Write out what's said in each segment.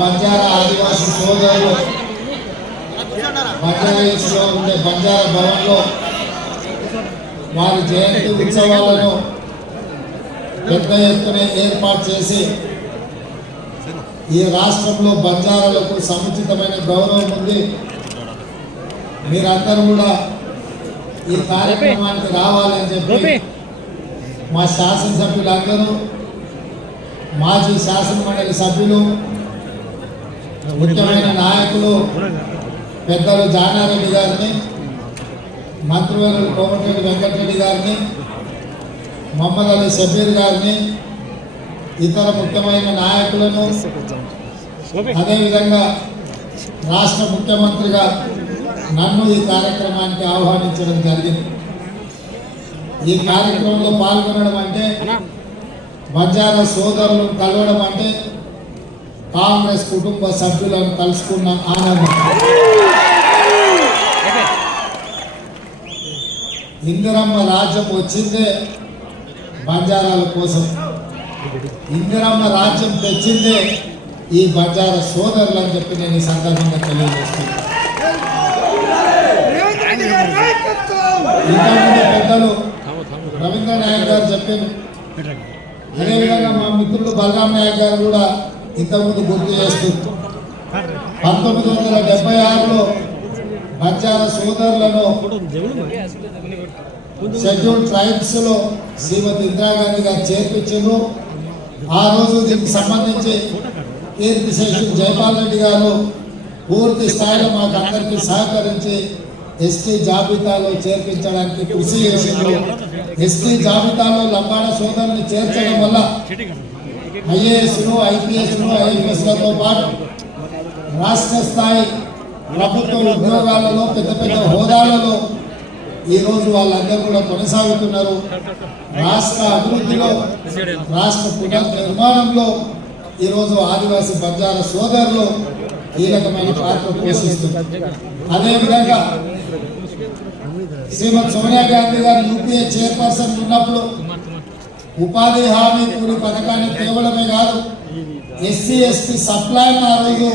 బంజారా ఆదివాసీ సోదరులు బంజారాహిల్స్లో ఉండే బంజారా భవన్లో వారి జయంతి ఉత్సవాలను పెద్ద ఎత్తున ఏర్పాటు చేసి ఈ రాష్ట్రంలో బంజారాలకు సముచితమైన గౌరవం ఉంది, మీరందరూ కూడా ఈ కార్యక్రమానికి రావాలని చెప్పి మా శాసనసభ్యులందరూ, మాజీ శాసనమండలి సభ్యులు, ముఖ్యమైన నాయకులు పెద్దలు జానారెడ్డి గారిని, మంత్రివర్యులు కోమటిరెడ్డి వెంకటరెడ్డి గారిని, మొహమ్మద్ అలీ షబీర్ గారిని, ఇతర ముఖ్యమైన నాయకులను, అదేవిధంగా రాష్ట్ర ముఖ్యమంత్రిగా నన్ను ఈ కార్యక్రమానికి ఆహ్వానించడం జరిగింది. ఈ కార్యక్రమంలో పాల్గొనడం అంటే, బంజారా సోదరులను కలవడం అంటే కాంగ్రెస్ కుటుంబ సభ్యులను కలుసుకున్న ఆనందం. ఇందిరమ్మ రాజ్యం వచ్చిందే బంజారాల కోసం, ఇందిరమ్మ రాజ్యం తెచ్చిందే ఈ బంజారా సోదరులు అని చెప్పి నేను ఈ సందర్భంగా తెలియజేస్తున్నాను. ఇంతకుముందు పెద్దలు రవీంద్ర నాయక్ గారు చెప్పారు, అదేవిధంగా మా మిత్రుడు బలరాం నాయక్ గారు కూడా ఇంతకుముందు గుర్తు చేస్తారు. 1976లో బంజారా సోదరులను షెడ్యూల్ ట్రైబ్స్ లో శ్రీమతి ఇందిరాగాంధీ గారు చేర్పించారు. ఆ రోజు దీనికి సంబంధించి కీర్తిశేషులు జైపాల్ రెడ్డి గారు పూర్తి స్థాయిలో మాకు అందరికీ సహకరించి ఎస్టీ జాబితాలో చేర్పించడానికి కృషి చేసిండ్రు. ఎస్టీ జాబితాలో లంబాడ సోదరుని చేర్చడం వల్ల ఐఏఎస్ను, ఐపీఎస్ను, ఐఎఫ్ఎస్లతో పాటు రాష్ట్ర స్థాయి ప్రభుత్వ ఉద్యోగాలలో పెద్ద పెద్ద హోదాలలో ఈరోజు వాళ్ళందరూ కూడా కొనసాగుతున్నారు. రాష్ట్ర అభివృద్ధిలో, రాష్ట్ర పునర్నిర్మాణంలో ఈరోజు ఆదివాసీ బంజారా సోదరులు కీలకమైన పాత్ర పోషిస్తున్నారు. అదేవిధంగా శ్రీమతి సోనియా గాంధీ గారు యూపీఏ చైర్పర్సన్ ఉన్నప్పుడు ఉపాధి హామీ కూలి పథకాన్ని తేవడమే కాదు, ఎస్సీ ఎస్టీ సప్లైని ఆ రోజు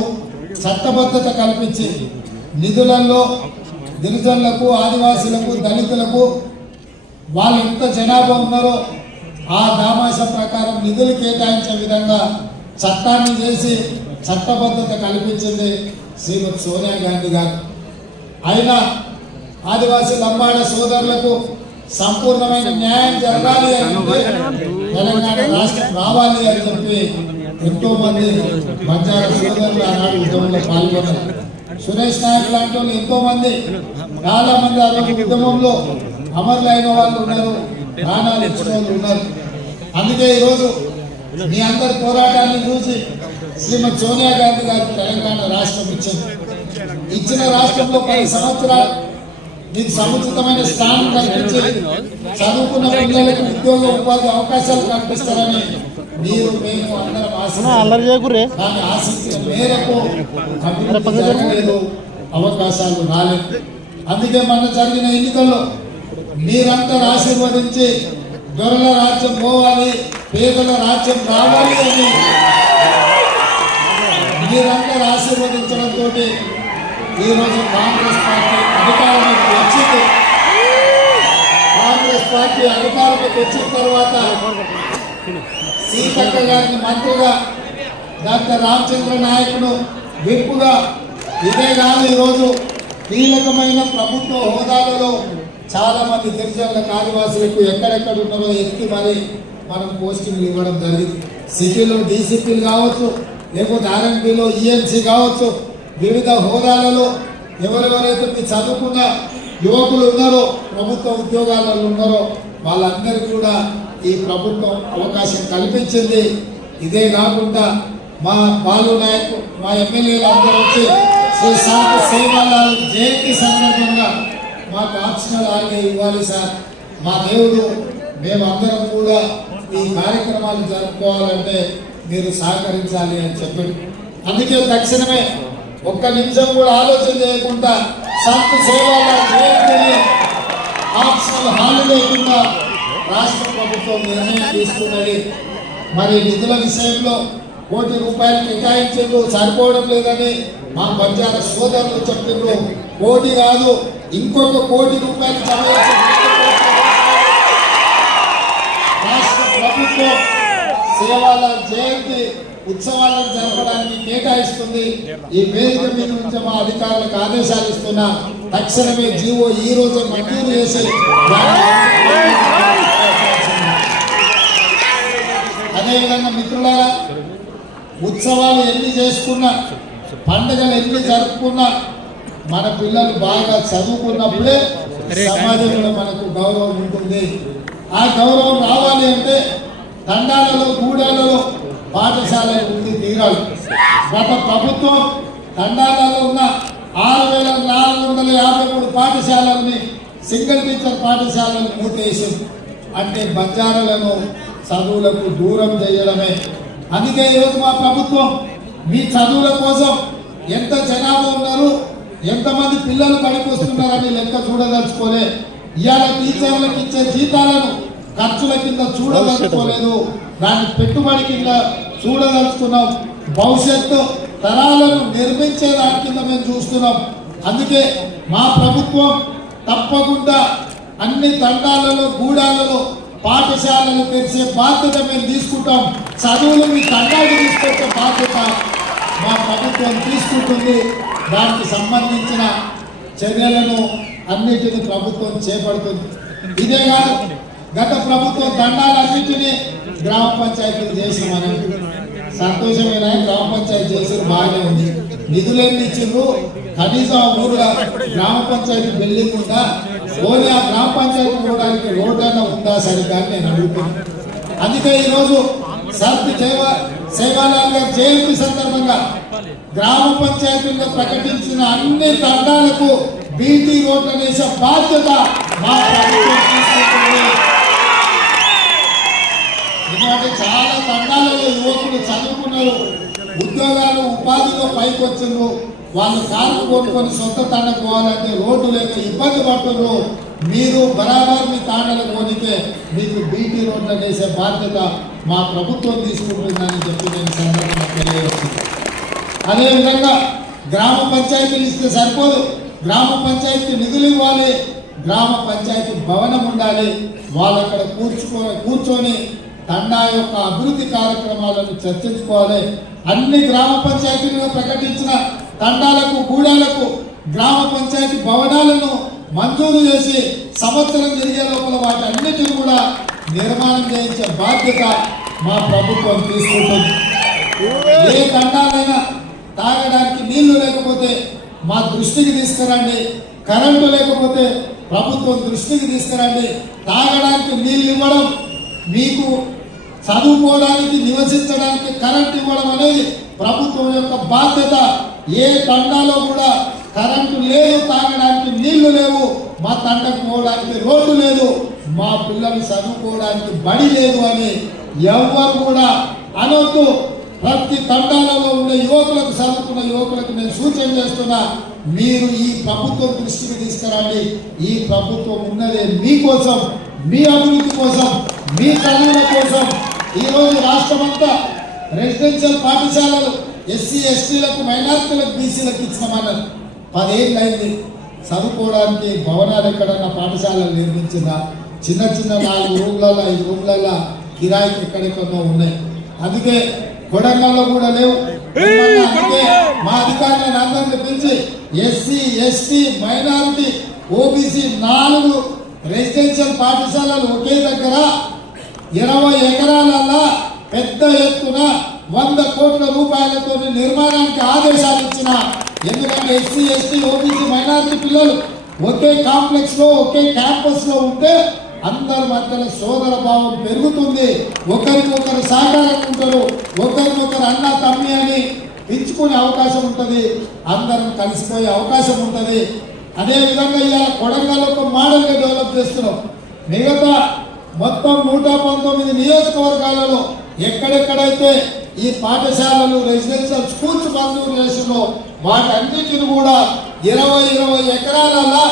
చట్టబద్ధత కల్పించి నిధులలో గిరిజనులకు, ఆదివాసీలకు, దళితులకు వాళ్ళు ఎంత జనాభా ఉన్నారో ఆ దామాష ప్రకారం నిధులు కేటాయించే విధంగా చట్టాన్ని చేసి చట్టబద్ధత కల్పించింది శ్రీమతి సోనియా గాంధీ గారు. అయినా ఆదివాసీ లంబాడ సోదరులకు సంపూర్ణమైన న్యాయం జరగాలి అంటే తెలంగాణ రాష్ట్రం రావాలి అని చెప్పి ఎంతో మంది బంజారా సోదరులు ఆనాడు ఉద్యమంలో పాల్గొన్నారు. సురేష్ నాయక్ లాంటి వాళ్ళు ఎంతో మంది, చాలా మంది ఆ రోజు ఉద్యమంలో అమరులైన వాళ్ళు ఉన్నారు, ప్రాణాలు ఇచ్చిన వాళ్ళు ఉన్నారు. అందుకే ఈరోజు మీ అందరి పోరాటాన్ని చూసి శ్రీమతి సోనియా గాంధీ గారు తెలంగాణ రాష్ట్రం ఇచ్చిన రాష్ట్రంలో 10 సంవత్సరాలు మీకు సముచితమైన స్థానం కల్పించి చదువుకున్న పిల్లలకు ఉద్యోగ ఉపాధి అవకాశాలు కల్పిస్తారని మీరు మేము అందరం ఆశించిన మేరకు జరగలేదు, అవకాశాలు రాలేదు. అందుకే మన జరిగిన ఎన్నికల్లో మీరందరూ ఆశీర్వదించి దొరల రాజ్యం పోవాలి, పేదల రాజ్యం రావాలి అని మీరందరూ ఆశీర్వదించడంతో ఈరోజు కాంగ్రెస్ పార్టీ అధికారంలోకి వచ్చింది. కాంగ్రెస్ పార్టీ అధికారంలోకి వచ్చిన తర్వాత సీతక్క గారిని మంత్రిగా, డాక్టర్ రామచంద్ర నాయకుడు విప్పుగా, ఇదే కాదు ఈరోజు కీలకమైన ప్రభుత్వ హోదాలలో చాలా మంది గిరిజనులకు, ఆదివాసులకు ఎక్కడెక్కడ ఉన్నారో ఎత్తి మరి మనం పోస్టింగ్లు ఇవ్వడం జరిగింది. సిటీలో డీసీపీలు కావచ్చు, లేకపోతే ఆర్ఎంపీలో ఈఎన్సీ కావచ్చు, వివిధ హోదాలలో ఎవరెవరైతే మీ చదువుకున్న యువకులు ఉన్నారో, ప్రభుత్వ ఉద్యోగాలలో ఉన్నారో వాళ్ళందరికీ కూడా ఈ ప్రభుత్వం అవకాశం కల్పించింది. ఇదే కాకుండా మా బాలు నాయక్, మా ఎమ్మెల్యేలు అందరూ వచ్చి శ్రీ సంత సేవాలాల్ జయంతి సందర్భంగా మాకు ఆప్షనల్ ఆర్గే ఇవ్వాలి సార్, మా దేవుడు, మేమందరం కూడా ఈ కార్యక్రమాలు జరుపుకోవాలంటే మీరు సహకరించాలి అని చెప్పారు. అందుకే తక్షణమే ఒక్క నిమిషం కూడా ఆలోచన చేయకుండా సంత సేవాలాల్ జయంతిని ఆప్షనల్ హాలు లేకుండా రాష్ట్ర ప్రభుత్వం నిర్ణయం తీసుకున్నది. మరి నిధుల విషయంలో కోటి రూపాయలు కేటాయించారు, సరిపోవడం లేదని మా బంజారా సోదరులు చెప్పిండ్రు. కోటి కాదు, ఇంకొక కోటి రూపాయలు జమ చేసి రాష్ట్ర ప్రభుత్వం సేవల జయంతి ఉత్సవాలను జరపడానికి కేటాయిస్తుంది. ఈ వేదిక మీద నుంచి మా అధికారులకు ఆదేశాలు ఇస్తున్నా, తక్షణమే జీవో ఈ రోజు మంజూరు చేసి అదేవిధంగా మిత్రులారా, ఉత్సవాలు ఎన్ని చేసుకున్నా, పండుగలు ఎన్ని జరుపుకున్నా, మన పిల్లలు బాగా చదువుకున్నప్పుడే సమాజంలో మనకు గౌరవం ఉంటుంది. ఆ గౌరవం రావాలి అంటే తండాలలో గూడాలలో పాఠశాల ఉంది తీరాలి. గత ప్రభుత్వం తండాలలో ఉన్న 6,453 పాఠశాలల్ని సింగిల్ టీచర్ పాఠశాలను మూతేసింది. అంటే బంజారాలను చదువులకు దూరం చేయడమే. అందుకే ఈరోజు మా ప్రభుత్వం మీ చదువుల కోసం ఎంత జనాభా ఉన్నారు, ఎంతమంది పిల్లలు బడికి వస్తున్నారని లెక్క చూడదలుచుకోలే. ఇవాళ టీచర్లకు ఇచ్చే జీతాలను ఖర్చుల కింద చూడదలుచుకోలేదు, దాన్ని పెట్టుబడి కింద చూడదలుచుకున్నాం. భవిష్యత్తు తరాలను నిర్మించే దాని కింద మేము చూస్తున్నాం. అందుకే మా ప్రభుత్వం తప్పకుండా అన్ని తండాలలో గూడాలలో పాఠశాలలు తెరిచే బాధ్యత మేము తీసుకుంటాం. చదువులు మీ తండాలు తీసుకొచ్చే బాధ్యత మా ప్రభుత్వం తీసుకుంటుంది. దానికి సంబంధించిన చర్యలను అన్నిటిని ప్రభుత్వం చేపడుతుంది. ఇదే కాదు, గత ప్రభుత్వం తండాలన్నింటినీ గ్రామ పంచాయతీలు చేసామని సంతోషమైన గ్రామ పంచాయతీ చేసిన బాగానే ఉంది. నిధులన్నీ ఇచ్చిండ్రు, కనీసం ఆ ఊళ్ళో గ్రామ పంచాయతీ బిల్డింగ్ ఉందా, ఓన్లీ ఆ గ్రామ పంచాయతీ పోవడానికి రోడ్డు అన్న ఉందా సరిగ్గా నేను అడుగుతున్నాను. అందుకే ఈరోజు సర్పి సేవాలాల్ గారి జయంతి సందర్భంగా గ్రామ పంచాయతీల్లో ప్రకటించిన అన్ని తండాలకు బీటీ రోడ్లు వేసే బాధ్యత మా ప్రభుత్వం తీసుకుంటుంది. ఎందుకంటే చాలా తండాలలో యువకులు చదువుకున్నారు, ఉద్యోగాలు ఉపాధిలో పైకి వచ్చిండ్రు. వాళ్ళు కారు కొనుక్కొని సొంత తండకు పోవాలంటే రోడ్డు లేక ఇబ్బంది పడుతున్నారు. మీరు బరాబర్ మీ తాండలకు పోనికే మీకు బీటీ రోడ్లు వేసే బాధ్యత మా ప్రభుత్వం తీసుకుంటుందని చెప్పి నేను సందర్భంగా తెలియవచ్చింది. అదేవిధంగా గ్రామ పంచాయతీలు ఇస్తే సరిపోదు, గ్రామ పంచాయతీ నిధులు ఇవ్వాలి, గ్రామ పంచాయతీ భవనం ఉండాలి. వాళ్ళు అక్కడ కూర్చొని తండా యొక్క అభివృద్ధి కార్యక్రమాలను చర్చించుకోవాలి. అన్ని గ్రామ పంచాయతీలుగా ప్రకటించిన తండాలకు గూడాలకు గ్రామ పంచాయతీ భవనాలను మంజూరు చేసి సంవత్సరం జరిగే లోపల వాటి అన్నిటిని కూడా నిర్మాణం చేయించే బాధ్యత మా ప్రభుత్వం తీసుకుంటుంది. ఏ తండాలైనా తాగడానికి నీళ్లు లేకపోతే మా దృష్టికి తీసుకురండి, కరెంటు లేకపోతే ప్రభుత్వం దృష్టికి తీసుకురండి. తాగడానికి నీళ్ళు ఇవ్వడం, మీకు చదువుకోవడానికి నివసించడానికి కరెంట్ ఇవ్వడం అనేది ప్రభుత్వం యొక్క బాధ్యత. ఏ తండాలో కూడా కరెంటు లేదు, తాగడానికి నీళ్లు లేవు, మా తండకు పోవడానికి రోడ్డు లేదు, మా పిల్లలు చదువుకోవడానికి బడి లేదు అని ఎవరు కూడా అనొద్దు. ప్రతి తండాలలో ఉండే యువకులకు, చదువుకున్న యువకులకు నేను సూచన చేస్తున్నా, మీరు ఈ ప్రభుత్వం దృష్టికి తీసుకురండి. ఈ ప్రభుత్వం ఉన్నదే మీకోసం, మీ అభివృద్ధి కోసం, మీ చదువుల కోసం. ఈరోజు రాష్ట్రమంతా రెసిడెన్షియల్ పాఠశాలలు ఎస్సీ ఎస్టీలకు, మైనార్టీలకు, బీసీలకు ఇచ్చినామన్నారు. 10 ఏళ్ళు అయింది. చదువుకోవడానికి భవనాలు ఎక్కడన్నా పాఠశాలలు నిర్మించిందా? చిన్న చిన్న 4 రూమ్లలో 5 రూమ్లలో కిరాయికి ఎక్కడెక్కడో ఉన్నాయి. అందుకే కొడంగల్లో కూడా లేవు. అందుకే మా అధికారులను అందరిని పిలిచి SC ST minority OBC 4 residential పాఠశాలలు ఒకే దగ్గర 20 ఎకరాలలో పెద్ద ఎత్తున 100 కోట్ల రూపాయలతో నిర్మాణానికి ఆదేశాలు ఇచ్చిన. ఎందుకంటే ఎస్సీ ఎస్టీ ఓబీసీ మైనారిటీ పిల్లలు ఒకే కాంప్లెక్స్ లో, ఒకే క్యాంపస్ లో ఉంటే అందరి మధ్యలో సోదర భావం పెరుగుతుంది, ఒకరికొకరు సహకారం ఉంటారు, ఒకరికొకరు అన్న తమ్మి అని పెంచుకునే అవకాశం ఉంటుంది, అందరం కలిసిపోయే అవకాశం ఉంటుంది. అదేవిధంగా ఇవాళ కొడంగల్ ఒక మోడల్గా డెవలప్ చేస్తున్నాం. మిగతా మొత్తం 119 నియోజకవర్గాలలో ఎక్కడెక్కడైతే ఈ పాఠశాలలు రెసిడెన్షియల్ స్కూల్స్ మంజూరు చేసిందో వాటన్నిటిని కూడా 20 ఎకరాలలో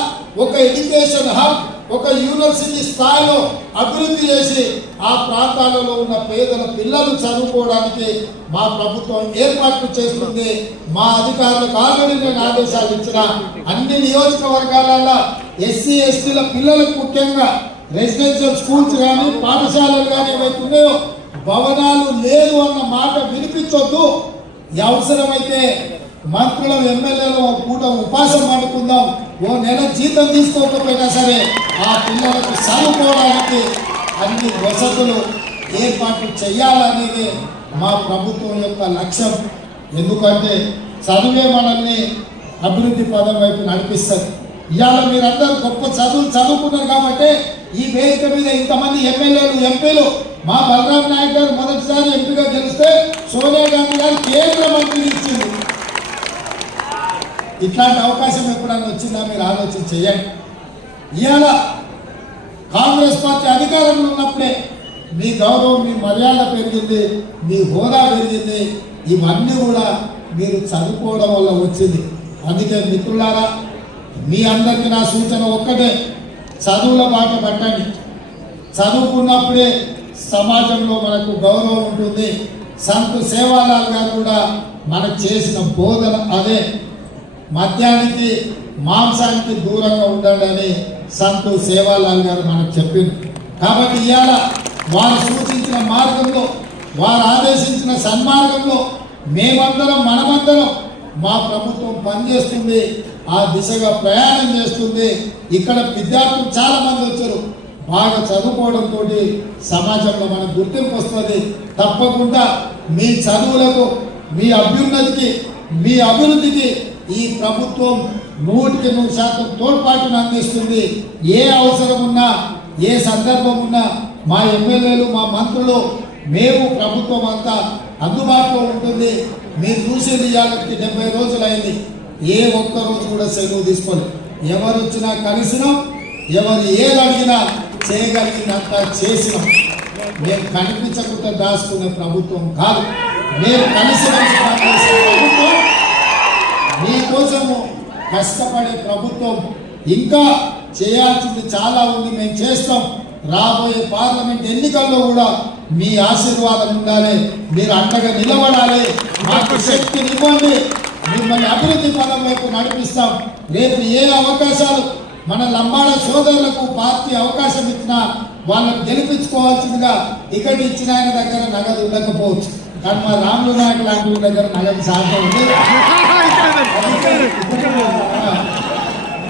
ఒక ఎడ్యుకేషన్ హబ్, ఒక యూనివర్సిటీ స్థాయిలో అభివృద్ధి చేసి ఆ ప్రాంతాలలో ఉన్న పేదల పిల్లలు చదువుకోవడానికి మా ప్రభుత్వం ఏర్పాట్లు చేస్తుంది. మా అధికారులకు ఆల్రెడీ నేను ఆదేశాలు ఇచ్చిన అన్ని నియోజకవర్గాలలో ఎస్సీ ఎస్టీల పిల్లలకు ముఖ్యంగా రెసిడెన్షియల్ స్కూల్స్ కానీ పాఠశాలలు కానీ ఏవైతే ఉన్నాయో భవనాలు లేదు అన్న మాట వినిపించొద్దు. అవసరమైతే మంత్రుల ఎమ్మెల్యేలు కూడా ఉపాసం పండుకుందాం, ఓ నెల జీతం తీసుకోకపోయినా సరే ఆ పిల్లలకు చదువుకోవడానికి అన్ని వసతులు ఏర్పాట్లు చేయాలనేది మా ప్రభుత్వం యొక్క లక్ష్యం. ఎందుకంటే చదువే మనల్ని అభివృద్ధి పదం వైపు నడిపిస్తుంది. ఇవాళ మీరందరూ గొప్ప చదువులు చదువుకున్నారు కాబట్టి ఈ వేదిక మీద ఇంతమంది ఎమ్మెల్యేలు ఎంపీలు, మా బలరాం నాయక్ గారు మొదటిసారి ఎంపీగా గెలిస్తే సోనియా గాంధీ గారు కేంద్ర మంత్రి ఇచ్చింది. ఇట్లాంటి అవకాశం ఎప్పుడన్నా వచ్చిందా మీరు ఆలోచన చేయండి. ఇవాళ కాంగ్రెస్ పార్టీ అధికారంలో ఉన్నప్పుడే మీ గౌరవం, మీ మర్యాద పెరిగింది, మీ హోదా పెరిగింది. ఇవన్నీ కూడా మీరు చదువుకోవడం వల్ల వచ్చింది. అందుకే మిత్రులారా, మీ అందరికీ నా సూచన ఒక్కటే, చదువుల బాట పట్టండి. చదువుకున్నప్పుడే సమాజంలో మనకు గౌరవం ఉంటుంది. సంత్ సేవాలాల్ గారు కూడా మనకు చేసిన బోధన అదే, మద్యానికి మాంసానికి దూరంగా ఉండండి అని సంత్ సేవాలాల్ గారు మనకు చెప్పింది. కాబట్టి ఇవాళ వారు సూచించిన మార్గంలో, వారు ఆదేశించిన సన్మార్గంలో మేమందరం మనమందరం మా ప్రభుత్వం పనిచేస్తుంది, ఆ దిశగా ప్రయాణం చేస్తుంది. ఇక్కడ విద్యార్థులు చాలా మంది వచ్చారు, బాగా చదువుకోవడంతో సమాజంలో మనకు గుర్తింపు వస్తుంది. తప్పకుండా మీ చదువులకు, మీ అభ్యున్నతికి, మీ అభివృద్ధికి ఈ ప్రభుత్వం 100% తోడ్పాటును అందిస్తుంది. ఏ అవసరం ఉన్నా, ఏ సందర్భం ఉన్నా మా ఎమ్మెల్యేలు, మా మంత్రులు, మేము ప్రభుత్వం అంతా అందుబాటులో ఉంటుంది. మీరు చూసేది ఇవాళకి 70 రోజులు అయింది, ఏ ఒక్క రోజు కూడా సెలవు తీసుకోలేదు. ఎవరు వచ్చినా కలిసినాం, ఎవరు ఏది అడిగినా చేయగలిగినంత చేసినాం. మేము కనిపించకుండా దాచుకునే ప్రభుత్వం కాదు, మేము కలిసి ప్రభుత్వం, మీకోసము కష్టపడే ప్రభుత్వం. ఇంకా చేయాల్సింది చాలా ఉంది, మేము చేస్తాం. రాబోయే పార్లమెంట్ ఎన్నికల్లో కూడా మీ ఆశీర్వాదం ఉండాలి, మీరు అండగా నిలబడాలి, మాకు శక్తిని ఇవ్వండి, మిమ్మల్ని అభివృద్ధి పదం వైపు నడిపిస్తాం. రేపు ఏ అవకాశాలు మన లంబాడ సోదరులకు పార్టీ అవకాశం ఇచ్చినా వాళ్ళని గెలిపించుకోవాల్సిందిగా టికెట్ ఇచ్చిన ఆయన దగ్గర నగదు ఉండకపోవచ్చు, కానీ మా రాములు నాయక్ లాంటి దగ్గర నగదు సాధ్యం ఉంది.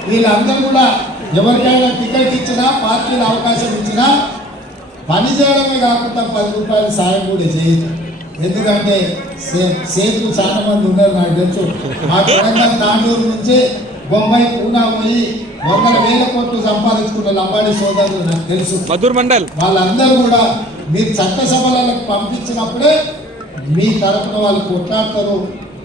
వీళ్ళందరూ కూడా ఎవరికైనా టికెట్ ఇచ్చినా, పార్టీలు అవకాశం ఇచ్చినా పని చేయడమే కాకుండా 10 రూపాయలు సాయం కూడా చేయదు. ఎందుకంటే సేపు చాలా మంది ఉన్నారు, నాకు తెలుసు. మా తెలంగాణ తాండూరు నుంచి బొంబాయి, పూనా పోయి 100,000 కోట్లు సంపాదించుకున్న లంబాడి సోదరులు నాకు తెలుసు. వాళ్ళందరూ కూడా మీరు చట్టసభలకు పంపించినప్పుడే మీ తరఫున వాళ్ళు కొట్లాడతారు,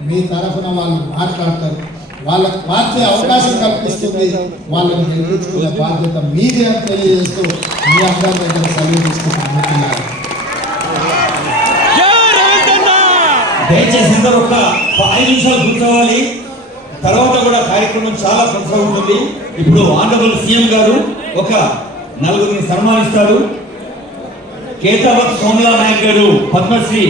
మీ తరఫున వాళ్ళు మాట్లాడతారు. వాళ్ళకి పార్టీ అవకాశం కల్పిస్తుంది, వాళ్ళని గెలిపించుకునే బాధ్యత మీదే అని తెలియజేస్తూ మీ అందరి దగ్గర సెలవు తీసుకుంటున్నారు. దయచేసి అందరూ ఒక 5 నిమిషాలు కూర్చోవాలి, తర్వాత కూడా కార్యక్రమం చాలా కొనసాగుతుంది. ఇప్పుడు ఆనరబుల్ సీఎం గారు ఒక 4 సన్మానిస్తారు. కేతావత్ సోమలా నాయక్ గారు పద్మశ్రీ